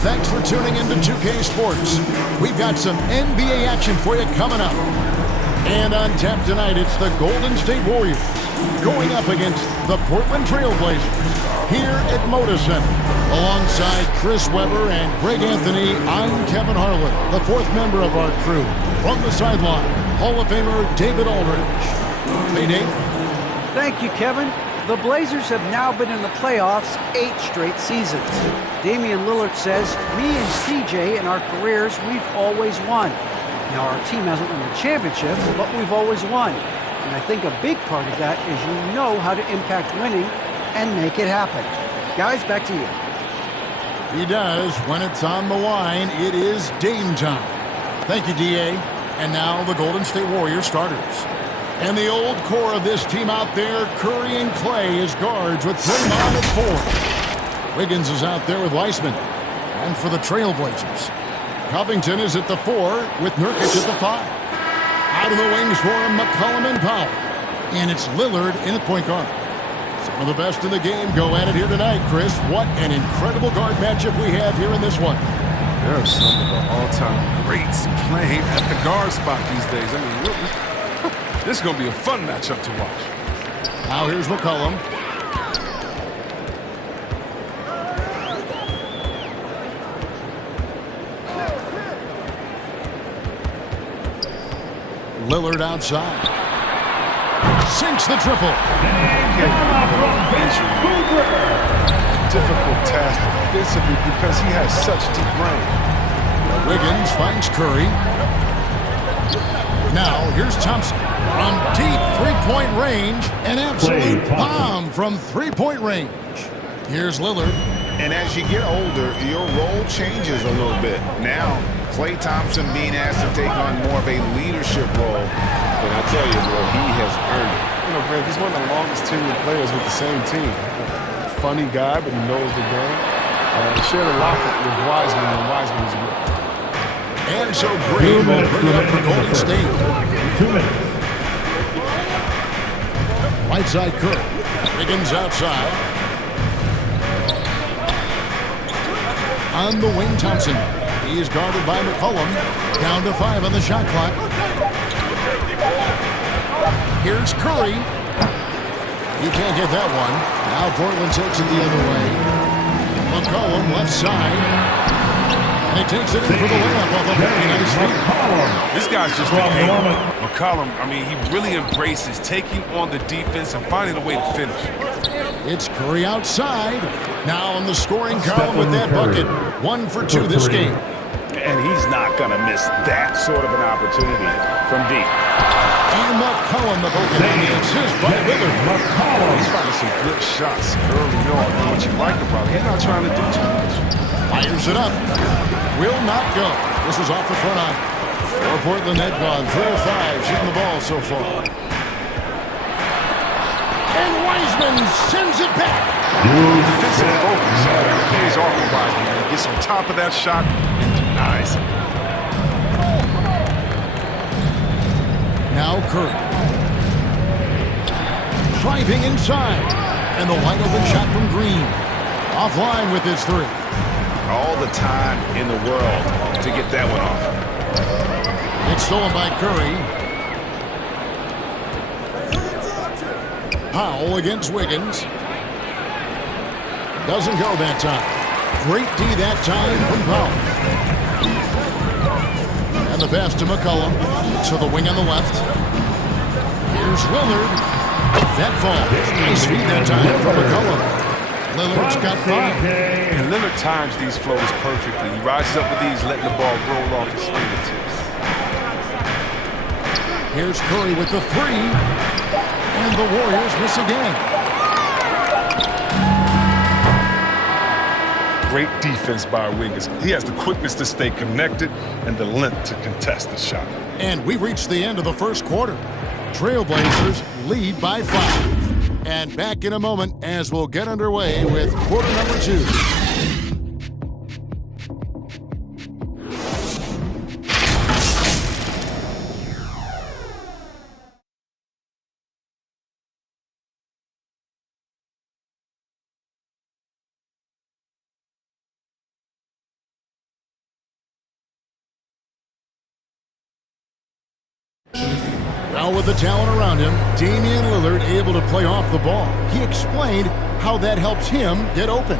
Thanks for tuning in to 2K Sports. We've got some NBA action for you coming up. And on tap tonight, it's the Golden State Warriors going up against the Portland Trail Blazers here at Moda Center. Alongside Chris Webber and Greg Anthony, I'm Kevin Harlan, the fourth member of our crew. From the sideline, Hall of Famer David Aldridge. Hey, Dave. Thank you, Kevin. The Blazers have now been in the playoffs 8 straight seasons. Damian Lillard says, me and CJ in our careers, we've always won. Now, our team hasn't won the championship, but we've always won. And I think a big part of that is you know how to impact winning and make it happen. Guys, back to you. He does. When it's on the line, it is Dame time. Thank you, D.A. And now the Golden State Warriors starters. And the old core of this team out there, Curry and Clay as guards with Draymond at 4. Wiggins is out there with Weissman. And for the Trailblazers, Covington is at the 4 with Nurkic at the 5. Out of the wings for him, McCollum and Powell. And it's Lillard in at point guard. Some of the best in the game go at it here tonight, Chris. What an incredible guard matchup we have here in this one. There are some of the all-time greats playing at the guard spot these days. I mean, this is going to be a fun matchup to watch. Now here's McCollum. Lillard outside. Sinks the triple. Difficult task defensively because he has such deep range. Wiggins finds Curry. Now here's Thompson from deep three-point range. An absolute bomb from three-point range. Here's Lillard. And as you get older, your role changes a little bit. Now, Klay Thompson being asked to take on more of a leadership role. And I tell you, bro, he has earned it. You know, Greg, he's one of the longest tenured players with the same team. Funny guy, but he knows the game. He shared a locker with Wiseman, and Wiseman is good. And so Green will bring it up for Golden State. 2 minutes. Right side Curry. Wiggins outside. On the wing, Thompson. He is guarded by McCollum. Down to 5 on the shot clock. Here's Curry. He can't get that one. Now Portland takes it the other way. McCollum left side. And he takes it in for the layup off a very nice feed. This guy's just a game. McCollum, I mean, he really embraces taking on the defense and finding a way to finish. It's Curry outside. Now on the scoring column with that bucket. 1 for 2 this game. And he's not going to miss that sort of an opportunity from deep. And McCollum, the bucket on the assist by Lillard. He's finding some good shots early on. And what you like about it, he's not trying to do too much. Fires it up. Will not go. This is off the front eye. For Portland, they've gone 3 of 5 shooting the ball so far. And Wiseman sends it back. Defensive focus pays off for Wiseman. He gets on top of that shot and denies it. Now Curry. Driving inside. And the wide open shot from Green. Offline with his 3. All the time in the world to get that one off. It's stolen by Curry. Powell against Wiggins. Doesn't go that time. Great D that time from Powell. And the pass to McCollum. To the wing on the left. Here's Lillard. That falls. Nice feed that time from McCollum. Lillard's got 5. And Lillard times these flows perfectly. He rises up with these, letting the ball roll off his fingertips. Here's Curry with the 3. And the Warriors miss again. Great defense by Wiggins. He has the quickness to stay connected and the length to contest the shot. And we reached the end of the first quarter. Trailblazers lead by 5. And back in a moment as we'll get underway with quarter number 2. Now with the talent around him, Damian Lillard able to play off the ball. He explained how that helps him get open.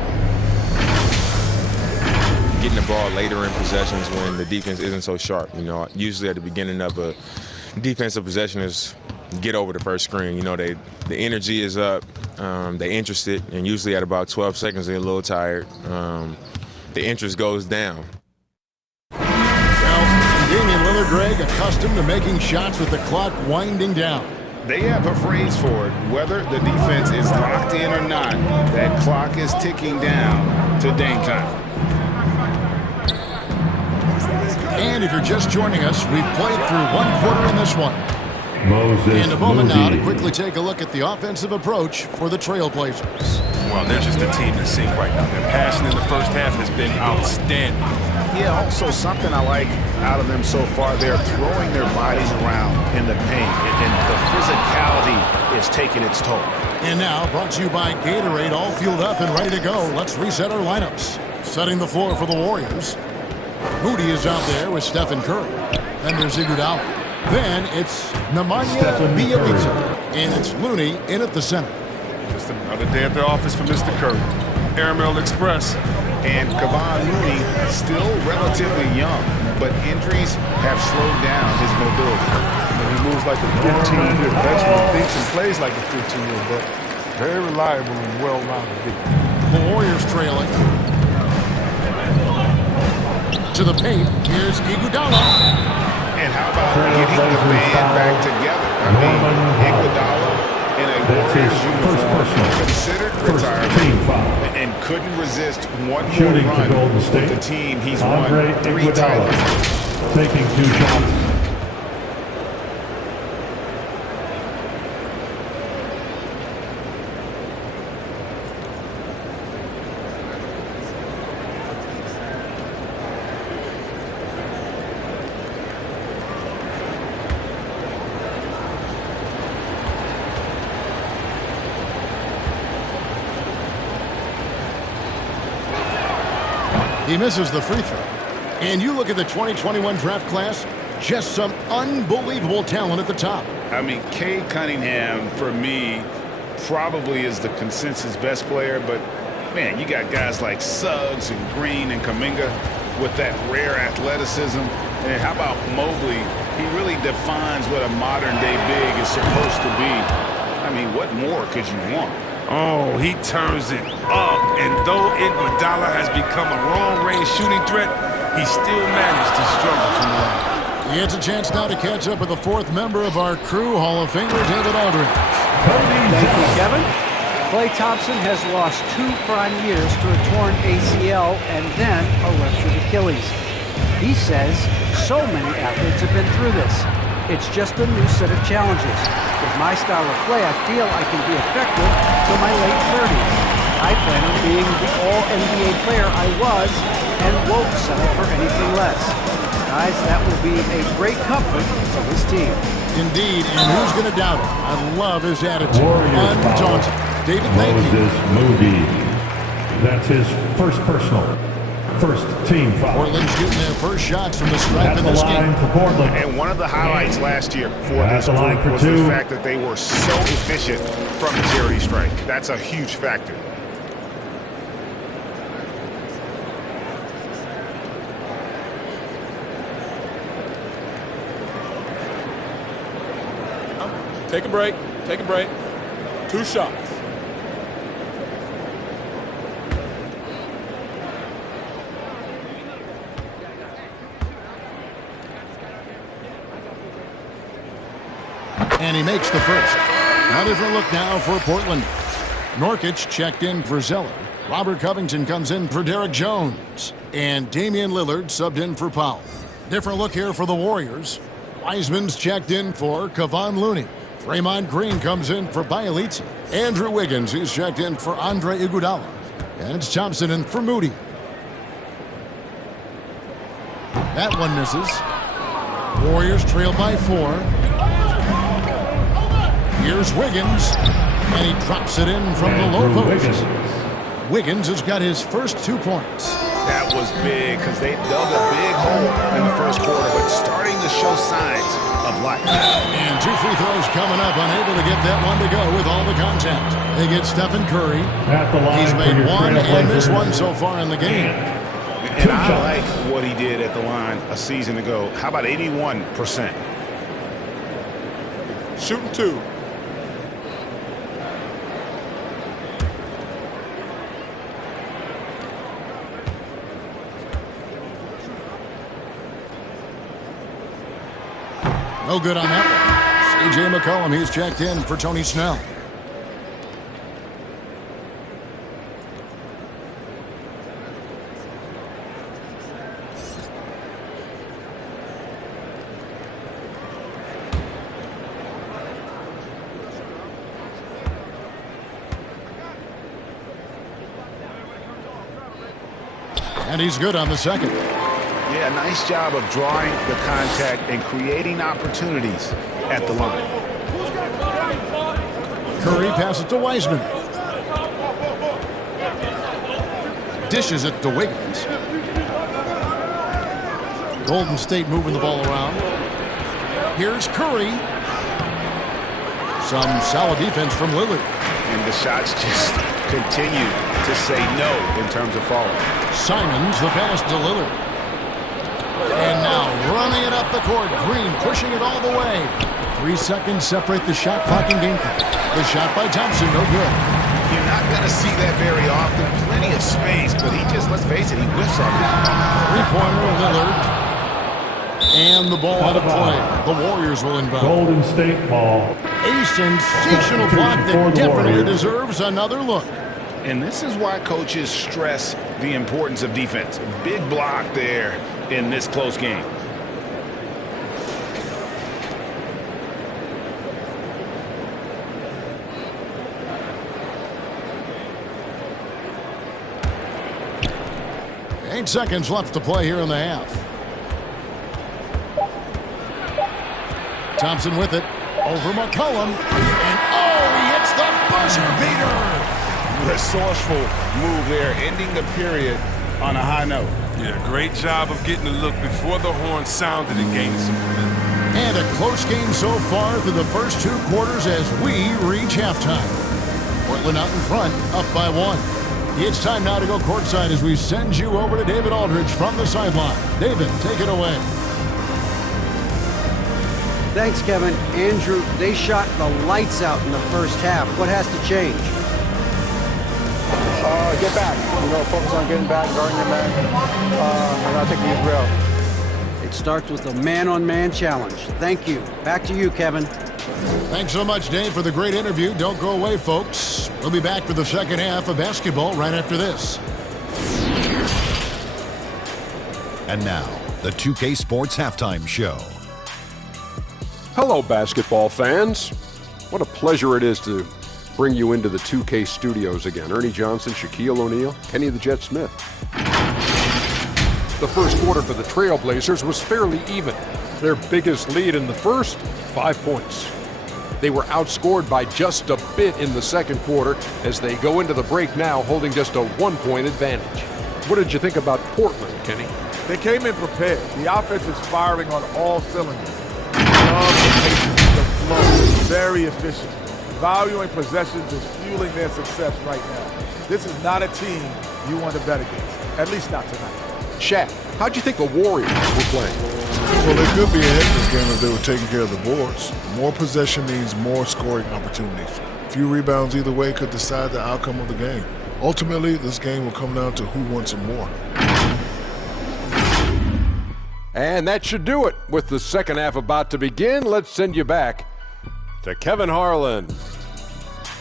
Getting the ball later in possessions when the defense isn't so sharp. You know, usually at the beginning of a defensive possession is get over the first screen. You know, the energy is up, they're interested, and usually at about 12 seconds they're a little tired. The interest goes down. Well, Damian Lillard, Greg, accustomed to making shots with the clock winding down. They have a phrase for it. Whether the defense is locked in or not, that clock is ticking down to Dame time. And if you're just joining us, we've played through one quarter in this one. Moses And a moment Moody. now to quickly take a look at the offensive approach for the Trailblazers. Well, they're just a team in sync right now. Their passion in the first half has been outstanding. Yeah, also something I like out of them so far, they're throwing their bodies around in the paint, and the physicality is taking its toll. And now, brought to you by Gatorade, all fueled up and ready to go. Let's reset our lineups. Setting the floor for the Warriors. Moody is out there with Stephen Curry. Then there's Iguodala. Then it's Nemanja Bjelica. And it's Looney in at the center. Just another day at the office for Mr. Curry. Airmail Express. And Kevon Looney, still relatively young, but injuries have slowed down his mobility. He moves like a 15-year veteran, thinks and plays like a 15-year vet. Very reliable and well-rounded. The Warriors trailing. To the paint, here's Iguodala. And how about getting the band back together? I mean, Iguodala in a Warriors uniform considered retirement and couldn't resist one more Shooting to run Golden with State. the team. He's Andre won 3 Iguodala titles. taking 2 shots. He misses the free throw. And you look at the 2021 draft class, just some unbelievable talent at the top. I mean, Cade Cunningham, for me, probably is the consensus best player, but, man, you got guys like Suggs and Green and Kuminga with that rare athleticism. And how about Mobley? He really defines what a modern-day big is supposed to be. I mean, what more could you want? Oh, he turns it up. And though Iguodala has become a long-range shooting threat, he still managed to struggle from the line. He gets a chance now to catch up with the 4th member of our crew, Hall of Famer David Aldridge. Thank you, Kevin. Klay Thompson has lost 2 prime years to a torn ACL and then a ruptured Achilles. He says so many athletes have been through this. It's just a new set of challenges. With my style of play, I feel I can be effective till my late 30s. I plan on being the all-NBA player I was and won't settle for anything less. Guys, that will be a great comfort to this team. Indeed, and who's going to doubt it? I love his attitude. Warriors Undaunted. David, thank you. Moses Moody. That's his first personal. First team foul. Portland's getting their first shots from the stripe At in the this line game. for Portland. And one of the highlights last year for At this the line group for was 2. the fact that they were so efficient from the charity stripe. That's a huge factor. Take a break. Take a break. 2 shots. And he makes the first. A different look now for Portland. Norkic checked in for Zeller. Robert Covington comes in for Derek Jones. And Damian Lillard subbed in for Powell. Different look here for the Warriors. Wiseman's checked in for Kevon Looney. Draymond Green comes in for Bjelica. Andrew Wiggins, he's checked in for Andre Iguodala. And it's Thompson in for Moody. That one misses. Warriors trail by 4. Here's Wiggins, and he drops it in from the low post. Wiggins has got his first 2 points. That was big because they dug a big hole in the first quarter, but starting to show signs of life. And 2 free throws coming up, unable to get that one to go with all the contact. They get Stephen Curry. At the line He's for made your one and missed Trailblazers. one so far in the game. And I like what he did at the line a season ago. How about 81%? Shooting 2. No good on that one. C.J. McCollum, he's checked in for Tony Snell. And he's good on the second. Yeah, nice job of drawing the contact and creating opportunities at the line. Curry passes to Wiseman. Dishes it to Wiggins. Golden State moving the ball around. Here's Curry. Some solid defense from Lillard. And the shots just continue to say no in terms of falling. Simons the pass to Lillard. And now running it up the court. Green pushing it all the way. 3 seconds separate the shot clock and game clock. The shot by Thompson, no good. You're not going to see that very often. Plenty of space, but he just, let's face it, he whiffs on it. 3-pointer Lillard. And the ball out of play. The Warriors will inbound. Golden State ball. A sensational block that definitely deserves another look. And this is why coaches stress the importance of defense. A big block there in this close game. Eight seconds left to play here in the half. Thompson with it. Over McCollum. And he hits the buzzer beater. Resourceful move there, ending the period on a high note. Yeah, great job of getting the look before the horn sounded and gaining some momentum. And a close game so far through the first 2 quarters as we reach halftime. Portland out in front, up by 1. It's time now to go courtside as we send you over to David Aldridge from the sideline. David, take it away. Thanks, Kevin. Andrew, they shot the lights out in the first half. What has to change? Get back. Focus on getting back, guarding your man, and not taking these real. It starts with a man-on-man challenge. Thank you. Back to you, Kevin. Thanks so much, Dave, for the great interview. Don't go away, folks. We'll be back for the second half of basketball right after this. And now, the 2K Sports Halftime Show. Hello, basketball fans. What a pleasure it is to bring you into the 2K studios again. Ernie Johnson, Shaquille O'Neal, Kenny the Jet Smith. The first quarter for the Trailblazers was fairly even. Their biggest lead in the first, 5 points. They were outscored by just a bit in the second quarter as they go into the break now holding just a 1-point advantage. What did you think about Portland, Kenny? They came in prepared. The offense is firing on all cylinders. Love the patience, the flow, very efficient. Valuing possessions is fueling their success right now. This is not a team you want to bet against, at least not tonight. Shaq, how'd you think the Warriors were playing? Well, they could be ahead in this game if they were taking care of the boards. More possession means more scoring opportunities. Few rebounds either way could decide the outcome of the game. Ultimately, this game will come down to who wants it more. And that should do it. With the second half about to begin, let's send you back to Kevin Harlan.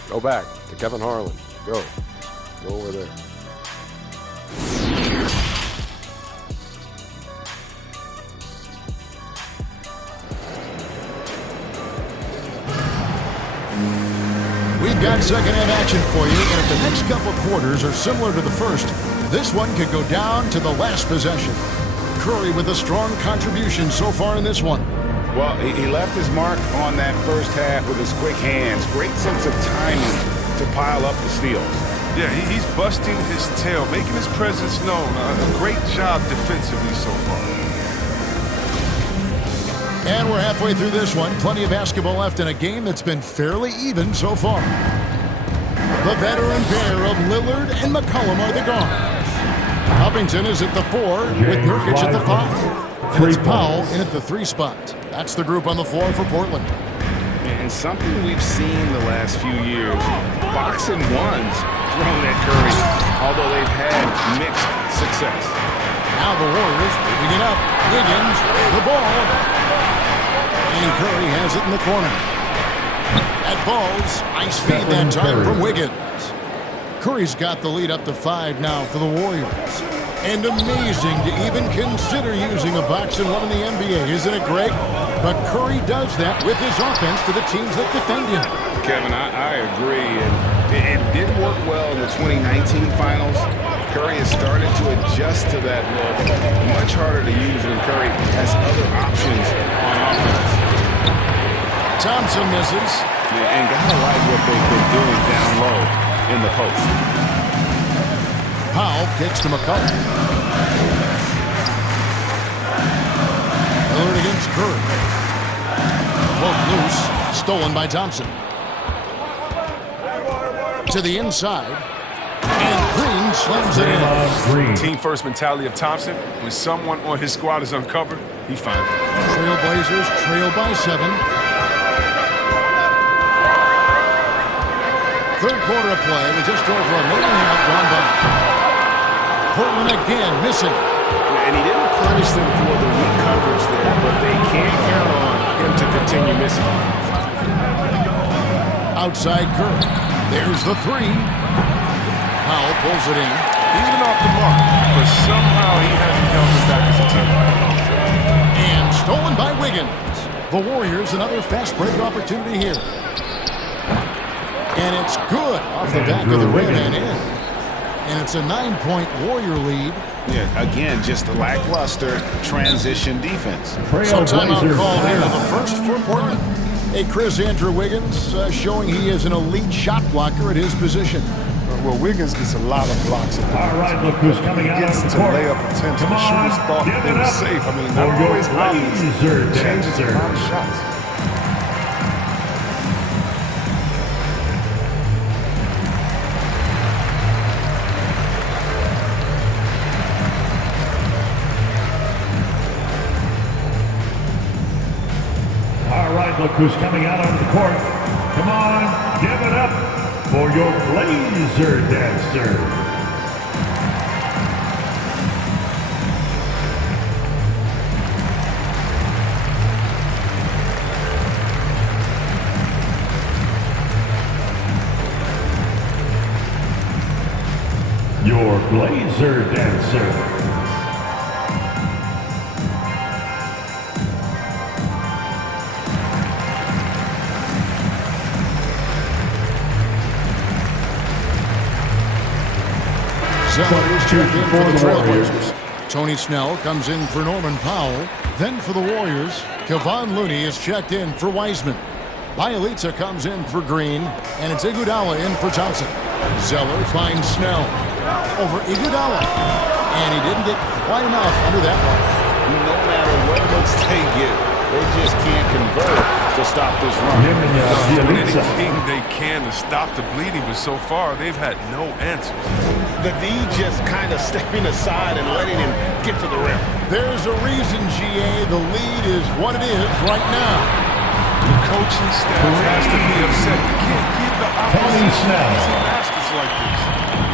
Go back to Kevin Harlan. Go over there. We've got second half action for you, and if the next couple quarters are similar to the first, this one could go down to the last possession. Curry with a strong contribution so far in this one. Well, he left his mark on that first half with his quick hands. Great sense of timing to pile up the steals. Yeah, he's busting his tail, making his presence known. A great job defensively so far. And we're halfway through this one. Plenty of basketball left in a game that's been fairly even so far. The veteran pair of Lillard and McCollum are the guards. Covington is at the 4 with Nurkic at the 5. And it's Powell in at the 3 spot. That's the group on the floor for Portland. And something we've seen the last few years, boxing ones thrown at Curry, although they've had mixed success. Now the Warriors moving it up. Wiggins, the ball. And Curry has it in the corner. That ball's nice feed that time from Wiggins. Curry's got the lead up to 5 now for the Warriors. And amazing to even consider using a box and one in the NBA, isn't it, Greg? But Curry does that with his offense to the teams that defend him. Kevin, I agree. And it did work well in the 2019 finals. Curry has started to adjust to that look. Much harder to use when Curry has other options on offense. Thompson misses. Yeah, and gotta like what they've been doing down low in the post. Powell kicks to McCollum. Lillard against Curry. Poked loose, stolen by Thompson. To the inside, and Green slams it in. Team first mentality of Thompson. When someone on his squad is uncovered, he finds it. Trailblazers trail by 7. Third quarter of play with just over a minute and a half gone by. Portland again missing. And he didn't punish them for the weak coverage there, but they can't count on him to continue missing. Outside Curry. There's the 3. Powell pulls it in. He's been off the mark, but somehow he hasn't held him back as a team. And stolen by Wiggins. The Warriors, another fast break opportunity here. And it's good off the back of the rim and in. And it's a 9-point Warrior lead. Yeah, again, just a lackluster transition defense. So timeout call here, the first for Portland. Hey, Chris, Andrew Wiggins showing he is an elite shot blocker at his position. Well, Wiggins gets a lot of blocks. All right, look who's coming out gets of the to court. layup attempts. The shooters thought they were safe. I mean, not always obvious. Changes the amount of shots. All right, look who's coming out onto the court. Come on, give it up for your Blazer dancer. Your Blazer dancer. Zeller is checked in for the Trailblazers. Tony Snell comes in for Norman Powell. Then for the Warriors, Kevon Looney is checked in for Wiseman. Bielitsa comes in for Green, and it's Iguodala in for Thompson. Zeller finds Snell over Iguodala, and he didn't get quite enough under that one. No matter what looks they get, they just can't convert to stop this run. Doing anything they can to stop the bleeding, but so far they've had no answers. The D just kind of stepping aside and letting him get to the rim. There's a reason, GA, the lead is what it is right now. The coaching staff has to be upset. You can't give the opposition easy baskets like this.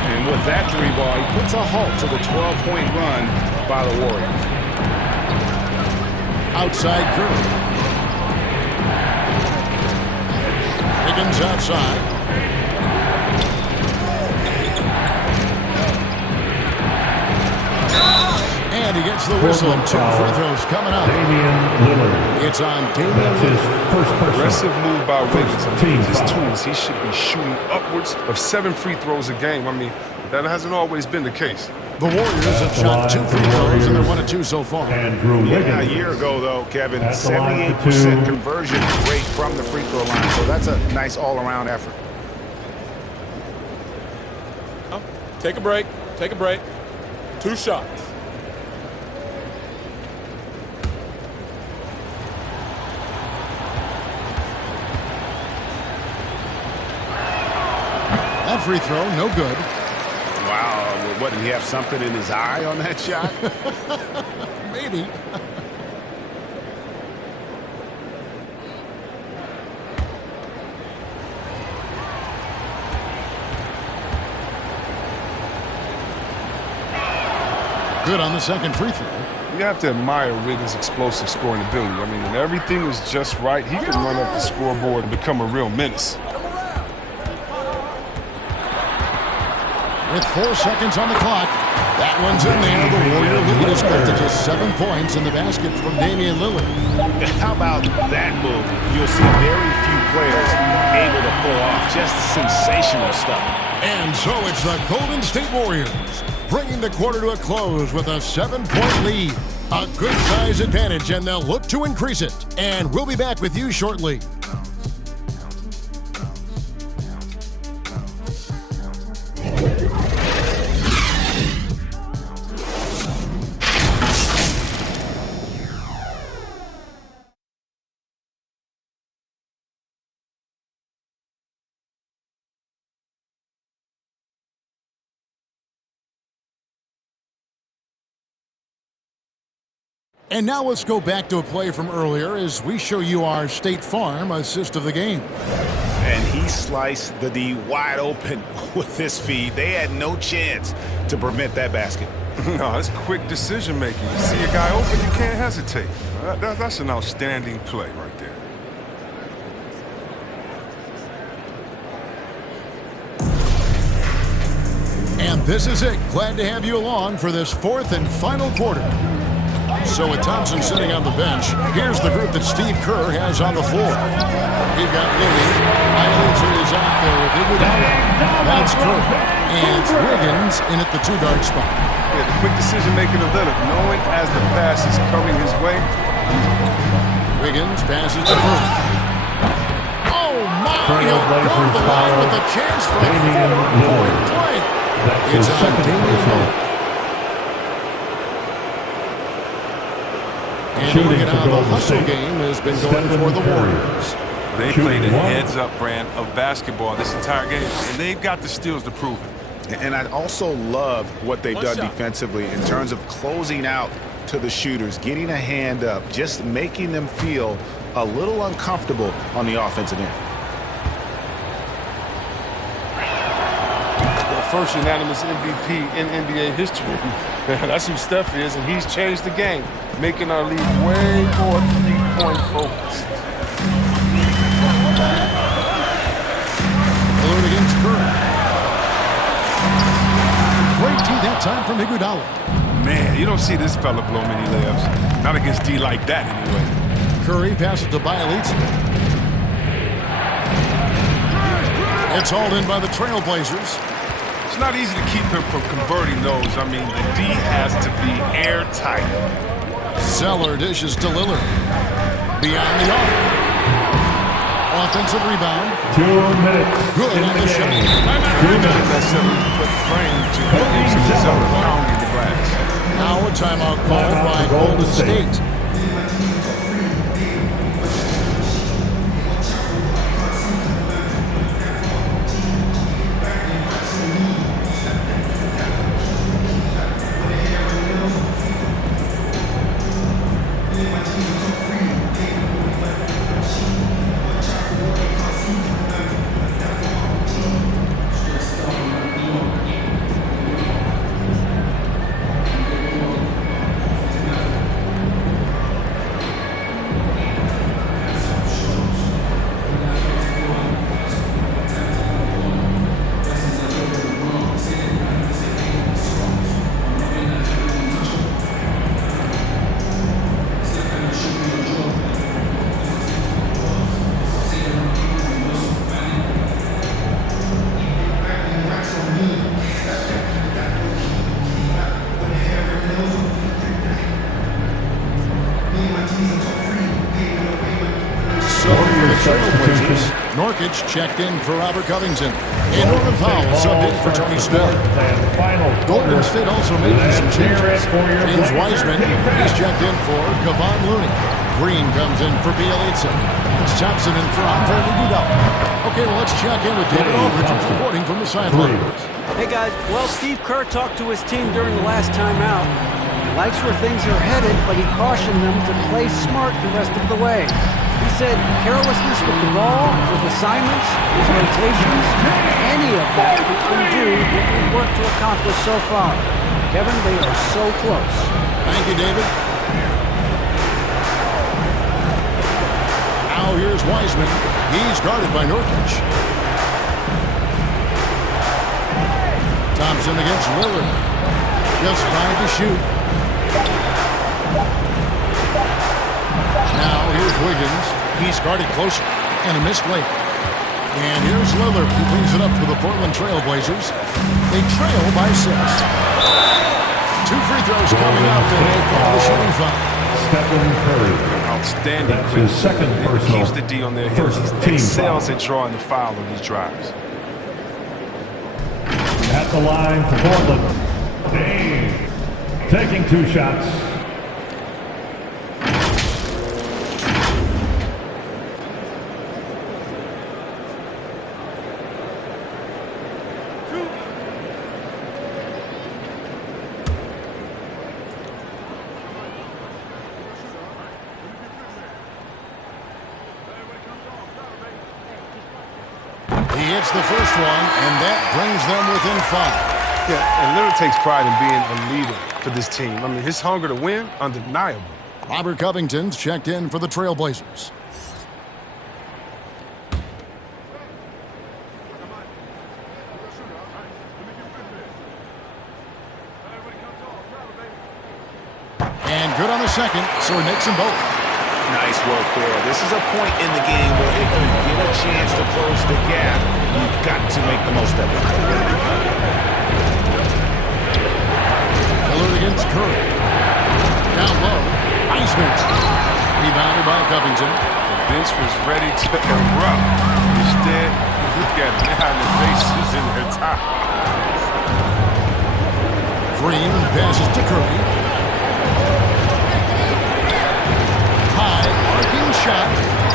And with that 3 ball, he puts a halt to the 12-point run by the Warriors. Outside Curry. Wiggins outside. And he gets the whistle, and 2 free throws coming up. It's on Damian Lillard. Aggressive move by Wiggins. His tools. He should be shooting upwards of 7 free throws a game. I mean, that hasn't always been the case. The Warriors have shot 2 free throws, and they're 1 of 2 so far. Yeah, a year ago, though, Kevin, 78% conversion rate from the free throw line. So that's a nice all-around effort. Take a break. Take a break. 2 shots. That free throw, no good. Wow, what, did he have something in his eye on that shot? Maybe. Good on the second free throw. You have to admire Wiggins' explosive scoring ability. I mean, when everything is just right, he can run up the scoreboard and become a real menace. With 4 seconds on the clock, that one's in there. The Warrior lead is cut to just 7 points in the basket from Damian Lillard. How about that move? You'll see very few players able to pull off just sensational stuff. And so it's the Golden State Warriors bringing the quarter to a close with a 7-point lead. A good size advantage, and they'll look to increase it. And we'll be back with you shortly. And now let's go back to a play from earlier as we show you our State Farm assist of the game. And he sliced the D wide open with his feed. They had no chance to prevent that basket. No, it's quick decision making. You see a guy open, you can't hesitate. That's an outstanding play right there. And this is it. Glad to have you along for this 4th and final quarter. So with Thompson sitting on the bench, here's the group that Steve Kerr has on the floor. We've got Looney. Iolitzer is out there with Iguodala. That's Kerr. And Wiggins in at the 2-guard spot. Yeah, the quick decision-making of Lillard, knowing as the pass is coming his way. Wiggins passes to Kerr. Oh, my! He'll go to the line with a chance for a 4-point play. It's on Damian Lillard. And looking how the hustle game has been going for the Warriors. They played a heads-up brand of basketball this entire game, and they've got the steals to prove it. And I also love what they've done defensively in terms of closing out to the shooters, getting a hand up, just making them feel a little uncomfortable on the offensive end. First unanimous MVP in NBA history. That's who Steph is, and he's changed the game, making our league way more three-point focused. Lillard against Curry. Great D that time from Iguodala. Man, you don't see this fella blow many layups. Not against D like that, anyway. Curry passes to Bielitsa. It's hauled in by the Trailblazers. It's not easy to keep him from converting those. I mean, the D has to be airtight. Zeller dishes to Lillard. Beyond the arc. Offensive rebound. 2 minutes. Good on the shot. 2 minutes. That 7-foot frame to use Zeller pounding the glass. Now a timeout called by Golden State. So for the Trailblazers, Norkic checked in for Robert Covington. And Norman Powell subbed in for Tony Snell. Golden State also making some changes. James Wiseman, he's checked in for Kevon Looney. Green comes in for Bielitsa. It's Thompson in for Andre Iguodala. Okay, well, let's check in with David Aldridge, reporting from the sideline. Hey, guys. Well, Steve Kerr talked to his team during the last time out. He likes where things are headed, but he cautioned them to play smart the rest of the way. He said carelessness with the ball, with assignments, with rotations, any of that can undo what we've worked to accomplish so far. Kevin, they are so close. Thank you, David. Now here's Wiseman. He's guarded by Norkic. Thompson against Lillard. Just 5 to shoot. Now here's Wiggins. He's guarded closer. And a missed layup. And here's Lillard, who cleans it up for the Portland Trail Blazers. They trail by 6. 2 free throws coming up, and they call the shooting foul. Stephen Curry. Outstanding. That's his second personal. Keeps the D on their heels. He excels at drawing the foul on these drives. At the line for Portland. Dame taking 2 shots. He hits the first one, and that brings them within 5. Yeah, and Lillard takes pride in being a leader for this team. I mean, his hunger to win, undeniable. Robert Covington's checked in for the Trailblazers. And good on the second, so it makes them both. Nice work there. This is a point in the game where if you get a chance to close the gap, you've got to make the most of it. Lillard against Curry. Down low. Wiseman. Rebounded by Covington. The bench was ready to erupt. Instead, look at now the faces in their top. Green passes to Curry. High, arcing shot.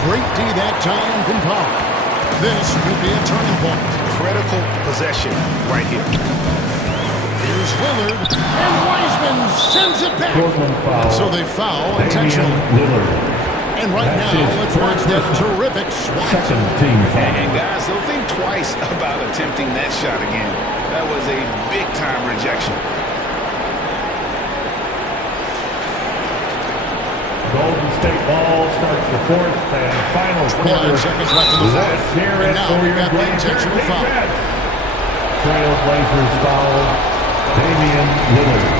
Great D that time from Powell. This could be a turning point. Critical possession right here. Here's Lillard, and Wiseman sends it back. So they foul intentionally. And right now, let's watch that terrific swat. Second team foul. And guys, they'll think twice about attempting that shot again. That was a big-time rejection. Golden State ball starts the 4th and final 29 seconds left in the 4th. And now we've got the intentional foul. Trailblazers foul Damian Lillard.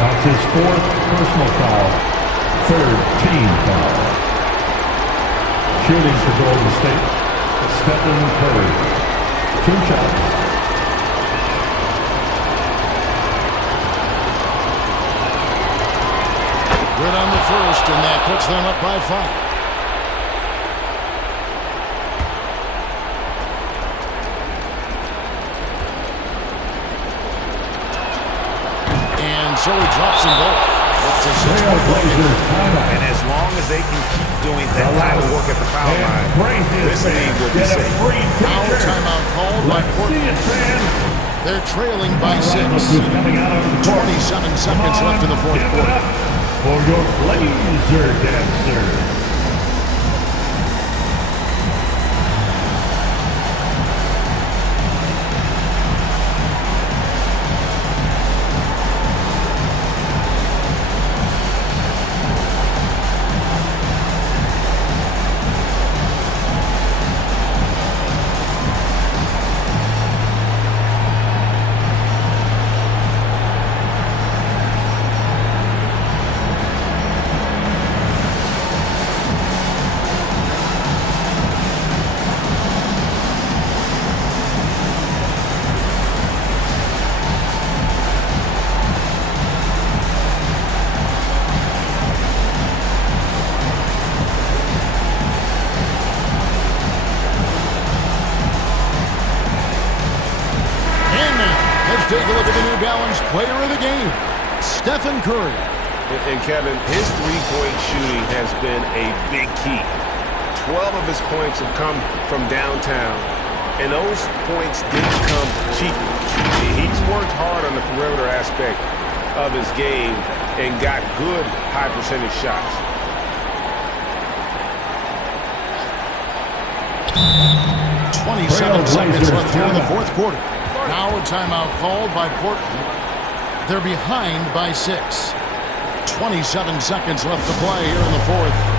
That's his 4th personal foul. 3rd team foul. Shooting for Golden State, Stephen Curry. 2 shots. Good on the first, and that puts them up by 5. And so he drops them both. It's a 6-point timeout. And as long as they can keep doing that kind of work at the foul line, this league will be safe. Foul timeout called by Portland. They're trailing by 6. 27 seconds left in the 4th quarter. For your Blazer dancer. player of the game, Stephen Curry. And Kevin, his three-point shooting has been a big key. 12 of his points have come from downtown, and those points didn't come cheap. He's worked hard on the perimeter aspect of his game and got good high-percentage shots. 27 seconds left here in the fourth quarter. Now a timeout called by Portland. They're behind by 6. 27 seconds left to play here in the fourth.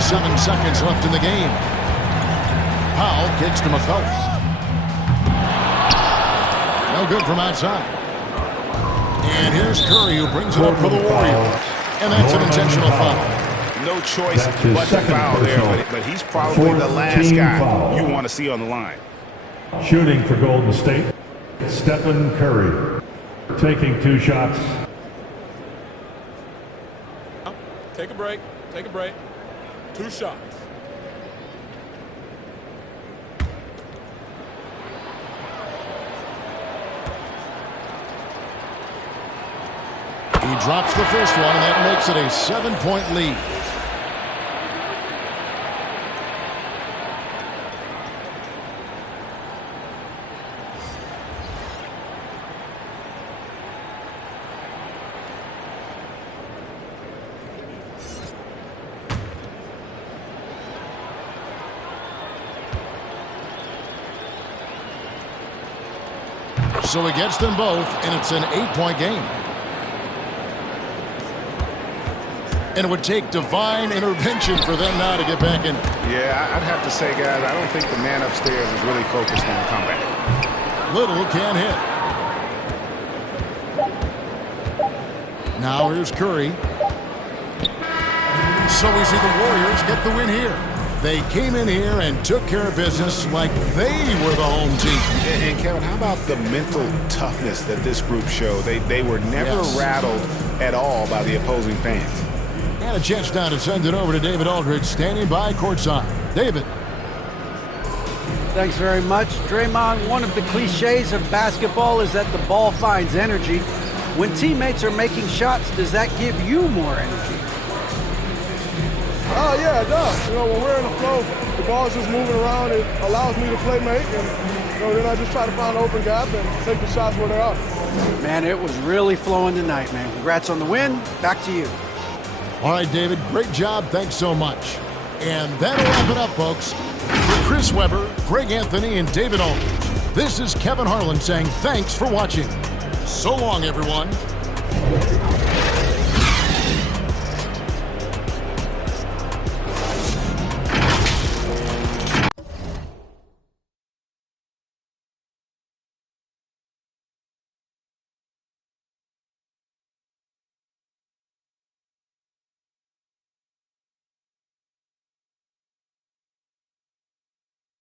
Seven seconds left in the game. Powell kicks to McCullough. No good from outside. And here's Curry, who brings it up for the Warriors. And that's an intentional foul. No choice but to foul there, but he's probably the last guy you want to see on the line. Shooting for Golden State, Stephen Curry, taking 2 shots. Take a break. Take a break. 2 shots. He drops the first one, and that makes it a 7-point lead. So he gets them both, and it's an 8-point game. And it would take divine intervention for them now to get back in it. Yeah, I'd have to say, guys, I don't think the man upstairs is really focused on the comeback. Little can't hit. Now here's Curry. So we see the Warriors get the win here. They came in here and took care of business like they were the home team. And Kevin, how about the mental toughness that this group showed? They were never rattled at all by the opposing fans. And a chance now to send it over to David Aldridge, standing by courtside. David. Thanks very much. Draymond, one of the cliches of basketball is that the ball finds energy. When teammates are making shots, does that give you more energy? Oh, yeah, it does. You know, when we're in the flow, the ball's just moving around. It allows me to play make, and then I just try to find an open gap and take the shots where they are. Man, it was really flowing tonight, man. Congrats on the win. Back to you. All right, David, great job. Thanks so much. And that'll wrap it up, folks. For Chris Webber, Greg Anthony, and David Aldridge, this is Kevin Harlan saying thanks for watching. So long, everyone.